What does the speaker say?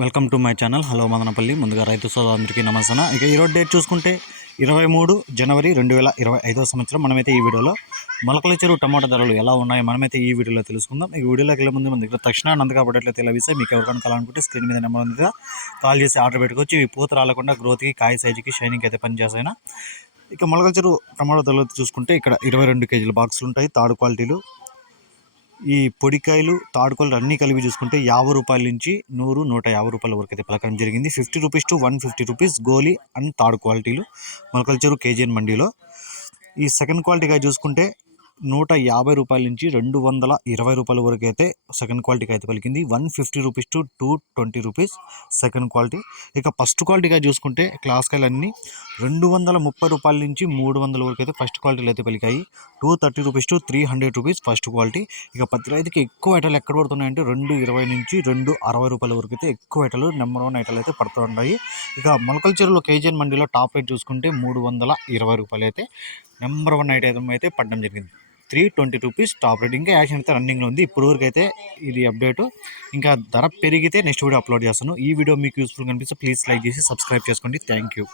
Welcome to my channel. Hello Madanapalle. ముందుగా రైతు సోదరులందరికీ నమస్తే ఇక ఈరోజు డేట్ చూసుకుంటే ఇరవై మూడు జనవరి రెండు వేల ఇరవై ఐదో సంవత్సరం. మనమైతే ఈ వీడియోలో మొలకల చెరువు టమాటా ధరలు ఎలా ఉన్నాయో మనమైతే ఈ వీడియోలో తెలుసుకుందాం. ఈ వీడియోలోకి వెళ్ళే ముందు మన దగ్గర తక్షణ నందుగా పడేట్లయితే లభిస్తే మీకు ఎవరికైనా కావాలనుకుంటే స్క్రీన్ మీద నెంబర్ ఉంది కాల్ చేసి ఆర్డర్ పెట్టుకోవచ్చు. ఇవి పూత రాలకుండా గ్రోత్కి కాయ సైజుకి షైనింగ్ అయితే పనిచేస్తాయినా ఇక మొలకల చెరువు టమాటా ధరలు చూసుకుంటే ఇక్కడ ఇరవై రెండు కేజీల బాక్సులు ఉంటాయి. తాడు క్వాలిటీలు ఈ పొడికాయలు తాడుకోలు అన్నీ కలిపి చూసుకుంటే యాభై రూపాయల నుంచి నూరు నూట యాభై రూపాయల వరకు అయితే పలకడం జరిగింది. Fifty rupees to one fifty rupees Goli and తాడు క్వాలిటీలు. మొలకల్చరు కేజీఎన్ మండీలో. ఈ సెకండ్ క్వాలిటీగా చూసుకుంటే నూట యాభై రూపాయల నుంచి రెండు వందల ఇరవై రూపాయల వరకు అయితే సెకండ్ క్వాలిటీకి అయితే పలికింది. One fifty rupees to two twenty rupees second quality ఇక ఫస్ట్ క్వాలిటీగా చూసుకుంటే క్లాస్ కాయలు అన్నీ రెండు వందల ముప్పై రూపాయల నుంచి మూడు వందల వరకు అయితే ఫస్ట్ క్వాలిటీలు అయితే పలికాయి. Two thirty rupees to three hundred rupees first quality ఇక పత్తి రైతుకి ఎక్కువ ఐటలు ఎక్కడ పడుతున్నాయంటే రెండు ఇరవై నుంచి రెండు అరవై రూపాయల వరకు అయితే ఎక్కువ ఐటలు నెంబర్ వన్ ఐటలు అయితే పడుతున్నాయి ఇక మొలకల చెరువులో కేజీఎన్ మండీలో టాప్ రేట్ చూసుకుంటే మూడు వందల ఇరవై రూపాయలు అయితే నెంబర్ వన్ ఐటమ్ అయితే పడడం జరిగింది. Three twenty rupees top rate. ఇంకా యాక్షన్ అయితే రన్నింగ్లో ఉంది. ఇప్పుడు వరకు అయితే ఇది అప్డేట్ ఇంకా ధర పెరిగితే నెక్స్ట్ వీడియో అప్లోడ్ చేస్తాను. ఈ వీడియో మీకు యూస్ఫుల్ కనిపిస్తే ప్లీజ్ లైక్ చేసి సబ్స్క్రైబ్ చేసుకోండి. Thank you